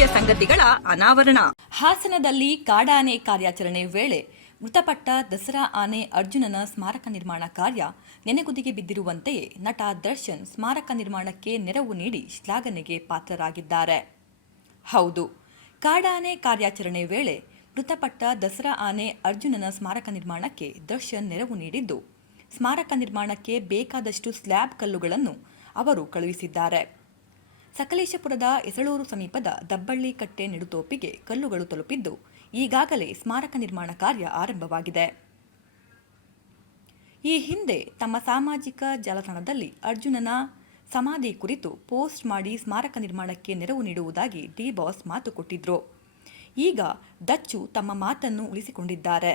ಅನಾವರಣ. ಹಾಸನದಲ್ಲಿ ಕಾಡಾನೆ ಕಾರ್ಯಾಚರಣೆ ವೇಳೆ ಮೃತಪಟ್ಟ ದಸರಾ ಆನೆ ಅರ್ಜುನನ ಸ್ಮಾರಕ ನಿರ್ಮಾಣ ಕಾರ್ಯ ನೆನೆಗುದಿಗೆ ಬಿದ್ದಿರುವಂತೆಯೇ ನಟ ದರ್ಶನ್ ಸ್ಮಾರಕ ನಿರ್ಮಾಣಕ್ಕೆ ನೆರವು ನೀಡಿ ಶ್ಲಾಘನೆಗೆ ಪಾತ್ರರಾಗಿದ್ದಾರೆ. ಹೌದು, ಕಾಡಾನೆ ಕಾರ್ಯಾಚರಣೆ ವೇಳೆ ಮೃತಪಟ್ಟ ದಸರಾ ಆನೆ ಅರ್ಜುನನ ಸ್ಮಾರಕ ನಿರ್ಮಾಣಕ್ಕೆ ದರ್ಶನ್ ನೆರವು ನೀಡಿದ್ದು, ಸ್ಮಾರಕ ನಿರ್ಮಾಣಕ್ಕೆ ಬೇಕಾದಷ್ಟು ಸ್ಲ್ಯಾಬ್ ಕಲ್ಲುಗಳನ್ನು ಅವರು ಕಳುಹಿಸಿದ್ದಾರೆ. ಸಕಲೇಶಪುರದ ಎಸಳೂರು ಸಮೀಪದ ದಬ್ಬಳ್ಳಿ ಕಟ್ಟೆ ನೆಡುತೋಪಿಗೆ ಕಲ್ಲುಗಳು ತಲುಪಿದ್ದು, ಈಗಾಗಲೇ ಸ್ಮಾರಕ ನಿರ್ಮಾಣ ಕಾರ್ಯ ಆರಂಭವಾಗಿದೆ. ಈ ಹಿಂದೆ ತಮ್ಮ ಸಾಮಾಜಿಕ ಜಾಲತಾಣದಲ್ಲಿ ಅರ್ಜುನನ ಸಮಾಧಿ ಕುರಿತು ಪೋಸ್ಟ್ ಮಾಡಿ ಸ್ಮಾರಕ ನಿರ್ಮಾಣಕ್ಕೆ ನೆರವು ನೀಡುವುದಾಗಿ ಡಿ ಬಾಸ್ ಮಾತು ಕೊಟ್ಟಿದ್ರು. ಈಗ ದಚ್ಚು ತಮ್ಮ ಮಾತನ್ನು ಉಳಿಸಿಕೊಂಡಿದ್ದಾರೆ.